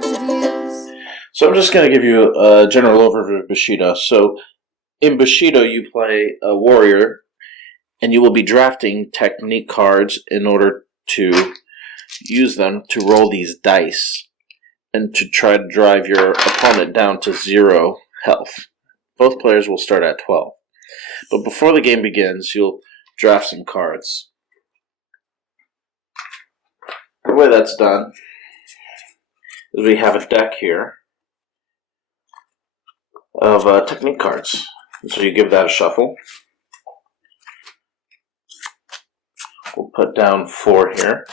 Purge reviews. So I'm just going to give you a general overview of Bushido. So in Bushido, you play a warrior, and you will be drafting technique cards in order to use them to roll these dice and to try to drive your opponent down to 0 health. Both players will start at 12. But before the game begins, you'll draft some cards. The way that's done is we have a deck here of technique cards. So you give that a shuffle. We'll put down 4 here.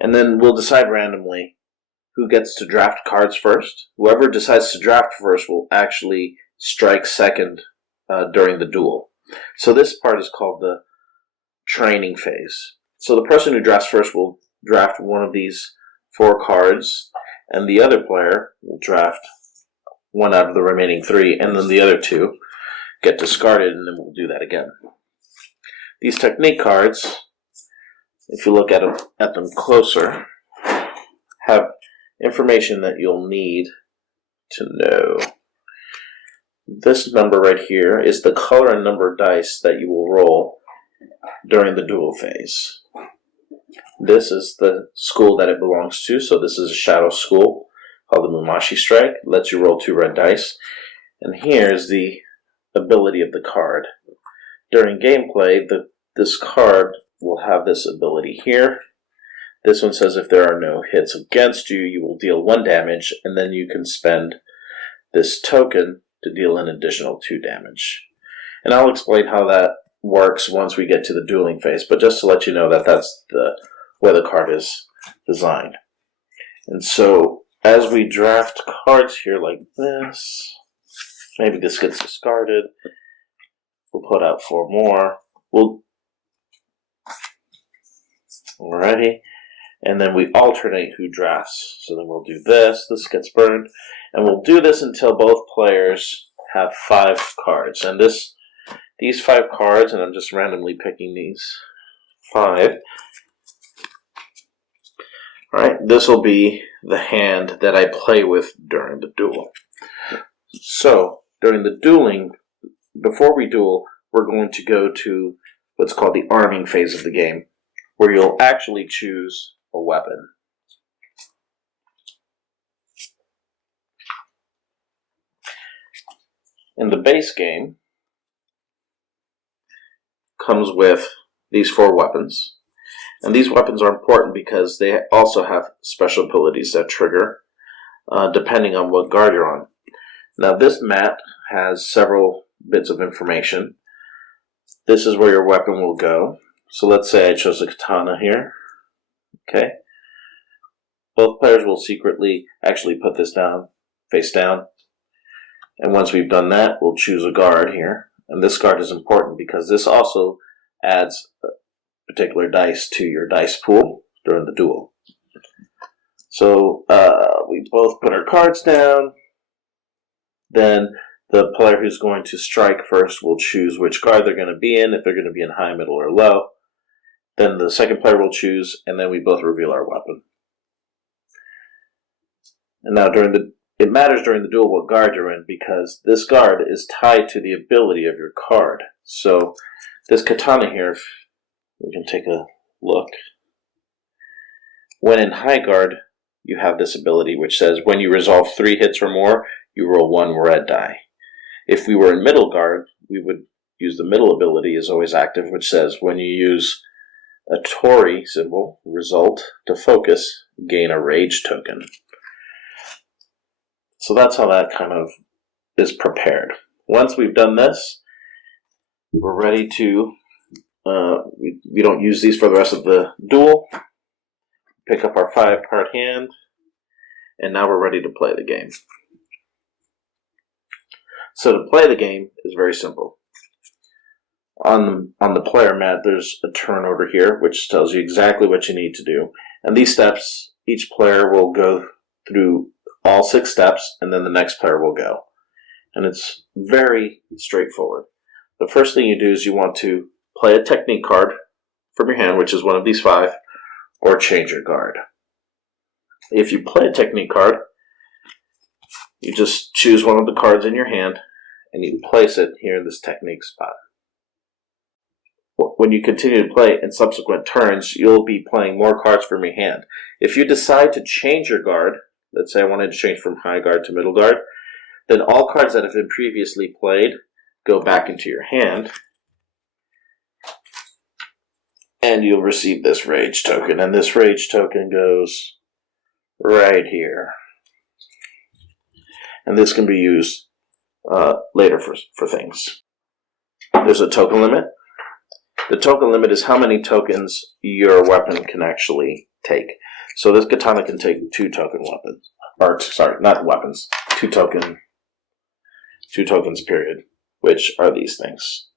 And then we'll decide randomly who gets to draft cards first. Whoever decides to draft first will actually strike second during the duel. So this part is called the training phase. So the person who drafts first will draft one of these 4 cards, and the other player will draft one out of the remaining 3, and then the other 2 get discarded, and then we'll do that again. These technique cards, if you look at them closer, have information that you'll need to know. This number right here is the color and number dice that you will roll during the duel phase. This is the school that it belongs to, so this is a shadow school called the Mumashi Strike. It lets you roll 2 red dice. And here's the ability of the card. During gameplay, this card will have this ability here. This one says if there are no hits against you, you will deal 1 damage, and then you can spend this token to deal an additional 2 damage. And I'll explain how that works once we get to the dueling phase, but just to let you know that that's the way the card is designed. And so as we draft cards here like this, maybe this gets discarded, we'll put out 4 more. Alrighty, and then we alternate who drafts. So then we'll do this gets burned, and we'll do this until both players have 5 cards. And these 5 cards, and I'm just randomly picking these 5. Alright, this will be the hand that I play with during the duel. So, during the dueling, before we duel, we're going to go to what's called the arming phase of the game, where you'll actually choose a weapon. In the base game, comes with these 4 weapons. And these weapons are important because they also have special abilities that trigger depending on what guard you're on. Now this mat has several bits of information. This is where your weapon will go. So let's say I chose a katana here. Okay. Both players will secretly actually put this down, face down. And once we've done that, we'll choose a guard here. And this guard is important because this also adds particular dice to your dice pool during the duel. So we both put our cards down. Then the player who's going to strike first will choose which guard they're going to be in, if they're going to be in high, middle, or low. Then the second player will choose, and then we both reveal our weapon. And now it matters during the duel what guard you're in, because this guard is tied to the ability of your card. So this katana here, we can take a look. When in high guard, you have this ability which says when you resolve 3 hits or more, you roll 1 red die. If we were in middle guard, we would use the middle ability is always active, which says when you use a Tori symbol, result, to focus, gain a rage token. So that's how that kind of is prepared. Once we've done this, we're ready to we don't use these for the rest of the duel. Pick up our 5-card hand, and now we're ready to play the game. So to play the game is very simple. On the player mat, there's a turn order here, which tells you exactly what you need to do. And these steps, each player will go through all 6 steps, and then the next player will go. And it's very straightforward. The first thing you do is you want to play a technique card from your hand, which is one of these 5, or change your guard. If you play a technique card, you just choose one of the cards in your hand and you place it here in this technique spot. When you continue to play in subsequent turns, you'll be playing more cards from your hand. If you decide to change your guard, let's say I wanted to change from high guard to middle guard, then all cards that have been previously played go back into your hand, and you'll receive this rage token, and this rage token goes right here. And this can be used later for things. There's a token limit. The token limit is how many tokens your weapon can actually take. So this katana can take 2 token weapons. Or, sorry, not weapons. 2 tokens, period. Which are these things.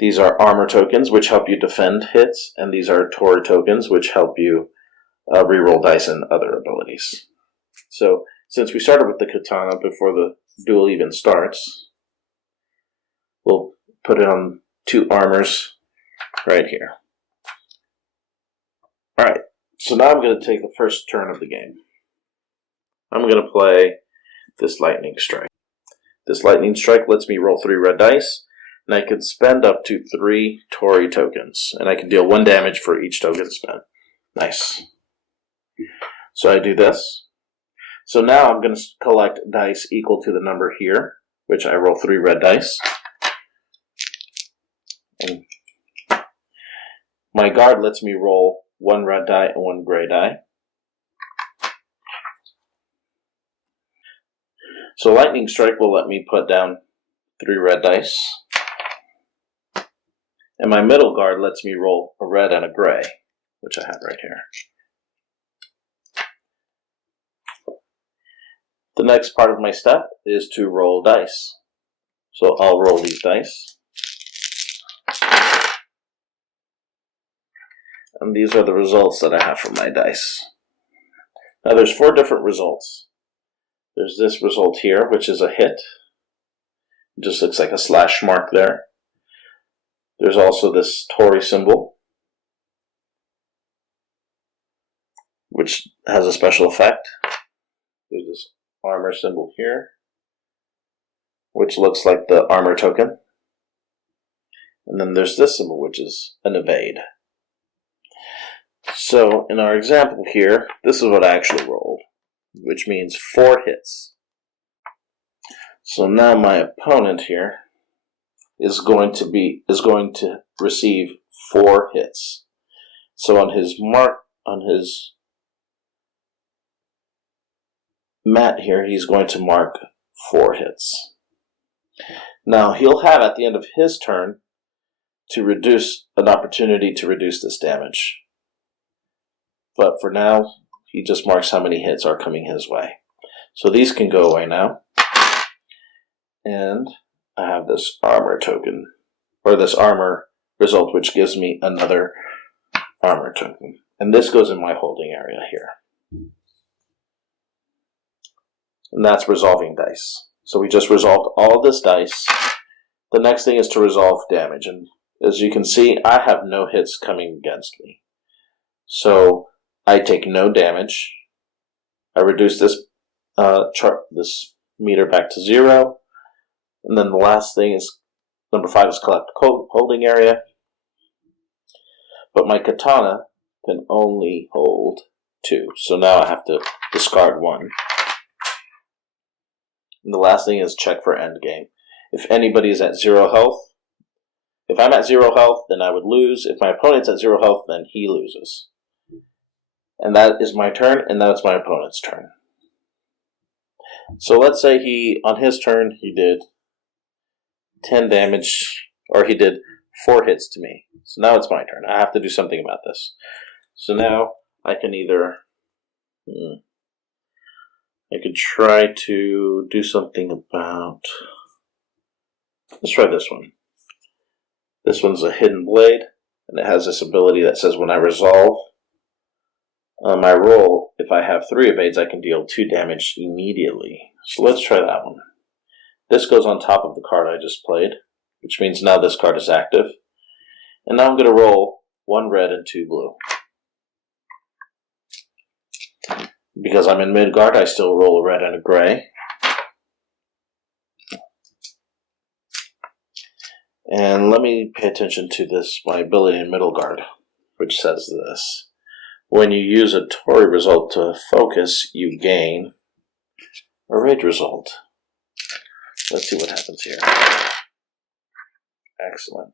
These are armor tokens, which help you defend hits. And these are Tori tokens, which help you reroll dice and other abilities. So, since we started with the katana before the duel even starts, we'll put it on 2 armors right here. Alright, so now I'm going to take the first turn of the game. I'm going to play this lightning strike. This lightning strike lets me roll 3 red dice, and I can spend up to 3 Tori tokens, and I can deal 1 damage for each token spent. Nice. So I do this. So now I'm going to collect dice equal to the number here, which I roll 3 red dice. And my guard lets me roll 1 red die and 1 gray die. So lightning strike will let me put down 3 red dice. And my middle guard lets me roll a red and a gray, which I have right here. The next part of my step is to roll dice. So I'll roll these dice. And these are the results that I have from my dice. Now there's 4 different results. There's this result here, which is a hit. It just looks like a slash mark there. There's also this Tori symbol, which has a special effect. There's this armor symbol here, which looks like the armor token. And then there's this symbol, which is an evade. So in our example here, this is what I actually rolled, which means 4 hits. So now my opponent here is going to receive 4 hits. So on his mat here, he's going to mark 4 hits. Now he'll have at the end of his turn an opportunity to reduce this damage. But for now, he just marks how many hits are coming his way. So these can go away now. And I have this armor token, or this armor result, which gives me another armor token. And this goes in my holding area here. And that's resolving dice. So we just resolved all of this dice. The next thing is to resolve damage. And as you can see, I have no hits coming against me. So I take no damage. I reduce this this meter back to 0. And then the last thing is, number 5 is collect holding area. But my katana can only hold 2. So now I have to discard 1. And the last thing is check for endgame. If anybody is at 0 health, if I'm at 0 health, then I would lose. If my opponent's at 0 health, then he loses. And that is my turn, and that's my opponent's turn. So let's say on his turn, he did 10 damage, or he did 4 hits to me. So now it's my turn. I have to do something about this. So now I can either, I could try to do something about, let's try this one. This one's a hidden blade, and it has this ability that says when I resolve my roll, if I have 3 evades, I can deal 2 damage immediately. So let's try that one. This goes on top of the card I just played, which means now this card is active. And now I'm going to roll 1 red and 2 blue. Because I'm in Midgard, I still roll a red and a gray. And let me pay attention to this, my ability in Midgard, which says this. When you use a Tory result to focus, you gain a rage result. Let's see what happens here. Excellent.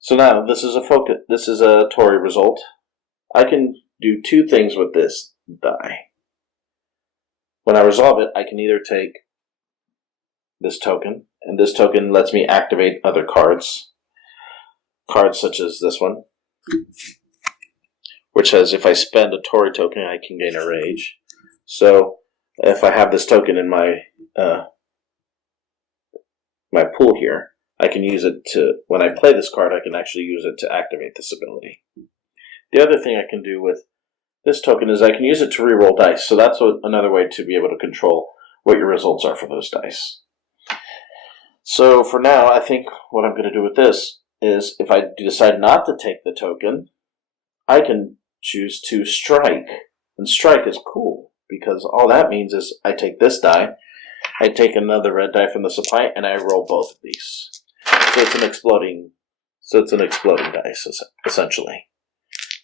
So now this is a focus. This is a Tory result. I can do two things with this die. When I resolve it, I can either take this token, and this token lets me activate other cards. Cards such as this one, which says if I spend a Tory token, I can gain a rage. So if I have this token in my my pool here, I can use it to, when I play this card, I can actually use it to activate this ability. The other thing I can do with this token is I can use it to reroll dice. So that's another way to be able to control what your results are for those dice. So for now, I think what I'm going to do with this is if I decide not to take the token, I can choose to strike. And strike is cool because all that means is I take this die, I take another red die from the supply, and I roll both of these. So it's an exploding dice, essentially.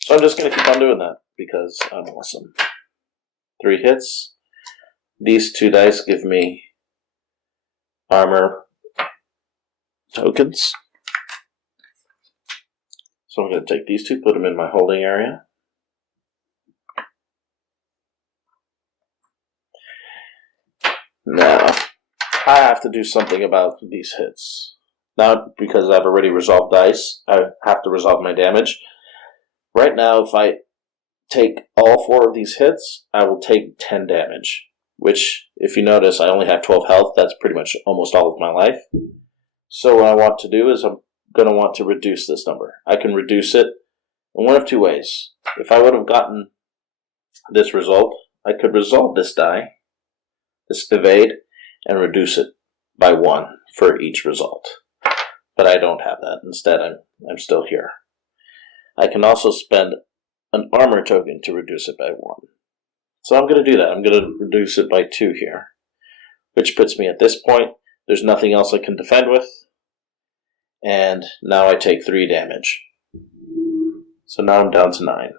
So I'm just going to keep on doing that because I'm awesome. 3 hits. These 2 dice give me armor tokens. So I'm going to take these 2, put them in my holding area. Now, I have to do something about these hits. Not because I've already resolved dice, I have to resolve my damage. Right now, if I take all 4 of these hits, I will take 10 damage. Which, if you notice, I only have 12 health. That's pretty much almost all of my life. So what I want to do is I'm going to want to reduce this number. I can reduce it in one of 2 ways. If I would have gotten this result, I could resolve this die, this evade, and reduce it by 1 for each result. But I don't have that. Instead, I'm still here. I can also spend an armor token to reduce it by 1. So I'm going to do that. I'm going to reduce it by 2 here, which puts me at this point. There's nothing else I can defend with. And now I take 3 damage. So now I'm down to 9.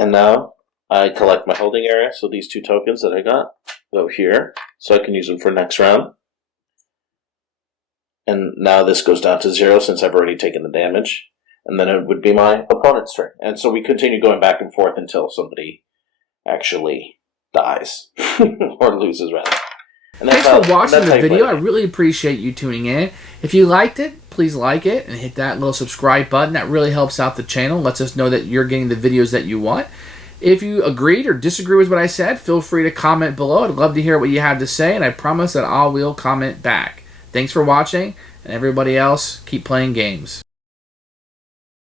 And now I collect my holding area. So these 2 tokens that I got go here. So I can use them for next round. And now this goes down to 0 since I've already taken the damage. And then it would be my opponent's turn. And so we continue going back and forth until somebody actually dies or loses, rather. And thanks for watching the video. I really appreciate you tuning in. If you liked it, please like it and hit that little subscribe button. That really helps out the channel, lets us know that you're getting the videos that you want. If you agreed or disagree with what I said, feel free to comment below. I'd love to hear what you have to say, and I promise that I will comment back. Thanks for watching, and everybody else, keep playing games.